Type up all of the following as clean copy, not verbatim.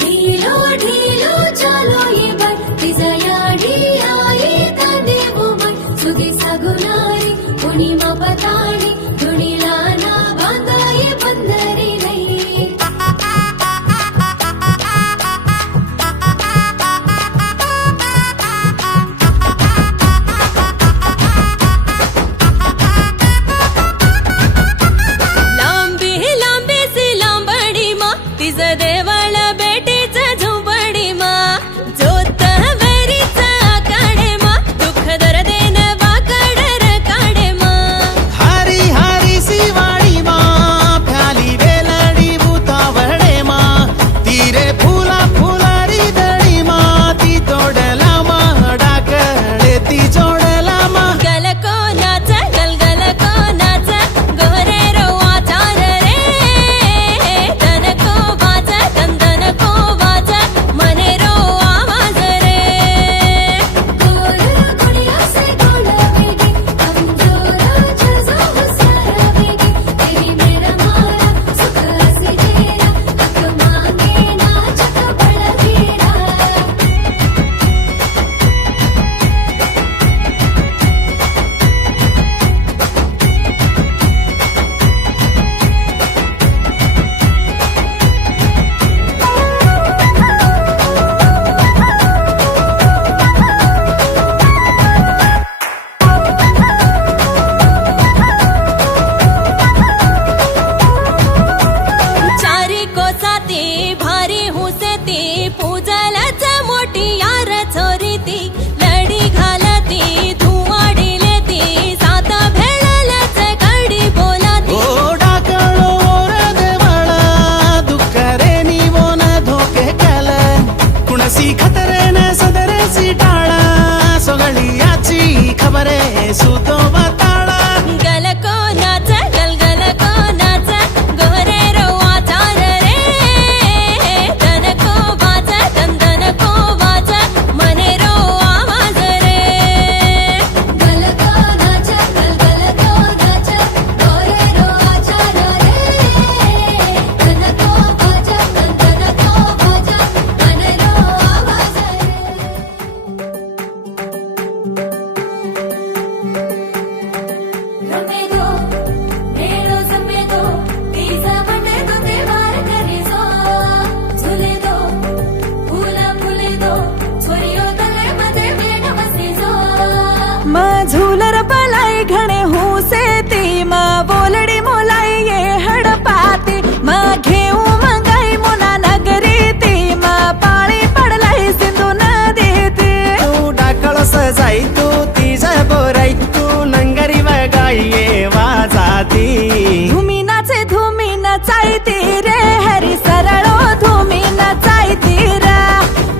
ढीलो ढीलो चालो ये बाई तिचा याडी आई देवो बाई सुगी सगुनारी कोणी मापताणी धुणीला ना बांधाई बंदरी नाही लांबी लांबी सी लांबडी मा तिचा देवळ बेटीच झुंबडी मा जोत वेरीच आकडे मा दुःख दर्देन वाकडर काढे मा हारी हारी सिवाडी मा प्याली वेलडी भूतावडे मा तीरे फुला फुलारी दडी मा ती तोडला मा डाकळे ती जोडला मा गलको नाच गलगल को नाच गोरे रो आचार रे तनको वाज दंदन को वाज मने रो आवाज रे गोर गुड़िया से गोड़ बेगी कमजोरा जजो हुसर बेगी तेरी मेरा मारा सुख हसी तेरा हक मांगे नाचत बळवीरा चारी कोसाती भारी हुसेती पूजलच मोठी यार चोरीती लडी घालती धुवाडीले ती सात भेळलच कडी बोलाती ओ डाकळो ओर देवळा दुःखरे निवोन धोके केल कुणसी खतरेन सदरेसी टाळा सोगळियाची खबरे सुतो बताळा गलको नाच गलगल को नाच गोरे रो आचार रे तनको वाज दंदन को वाज मने रो आवाज रे गलको नाच गलगल को नाच गोरे रो आचार रे तनको वाज दंदन को वाज मने रो आवाज रमे दो मेळो जमे दो तिचा म्हणते तो तेवार करी जो झुले दो फुला फुले दो छोरियो तले मध्ये मेण बसी जो मा झूलर बलाई घणे हुसे ती मा बोलडी मोलाई ये हडपाती मा घेऊ मंगाई मुना नगरी ती मा पाळी पडलाई सिंधू नदीती तू डाकळ सजाई तू तिजा बोराई तू नंगरी वगाई ये वाजाती धुमी नचायती रे हरी सरळो धुमी नचायती रा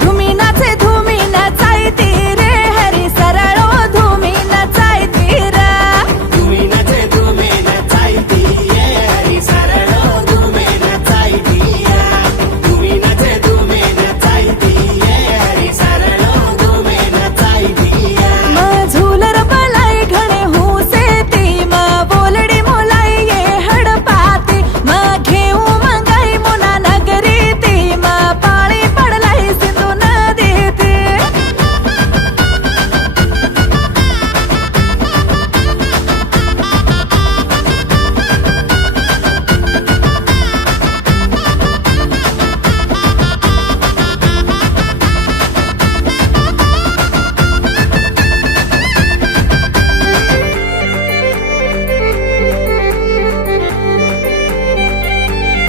धुमी नचायती रे हरी सरळो धुमी नचायती रा तुम्ही नचायती ये हरी सरळो तुम्ही नचायती तुम्ही नचायती ये हरी सरळो तुम्ही नचायती मा झूलर बलाई घणे हुसे ती मा बोलडी मोलाई ये हडपाती मा घेऊ मंगाई मुना नगरी ती मा पाळी पडलाई सिंधू नदीती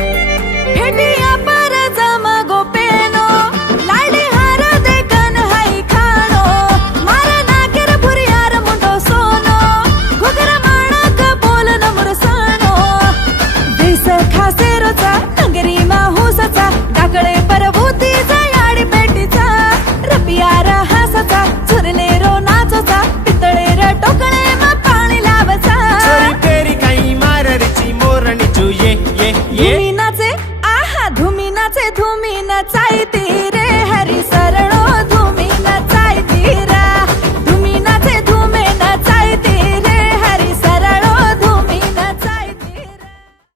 भेटिया पर जमा गोपेनो लाडी हार दे कन हाई खानो मारे नाकेर भुरियार मुंडो सोनो घुगर माणक बोल न मुरसानो देस खासे रोचा नगरी मा हुसचा डाकळे परभूती याडी पेटीचा रपियार हासचा झुरले रो नाचोचा पितळे र टोकळे मा पाणी लावचा चोरी पेरी काही माररीची मोरणी चू ये धुमी नाचे आहा धुमी नाचे धुमी नचाई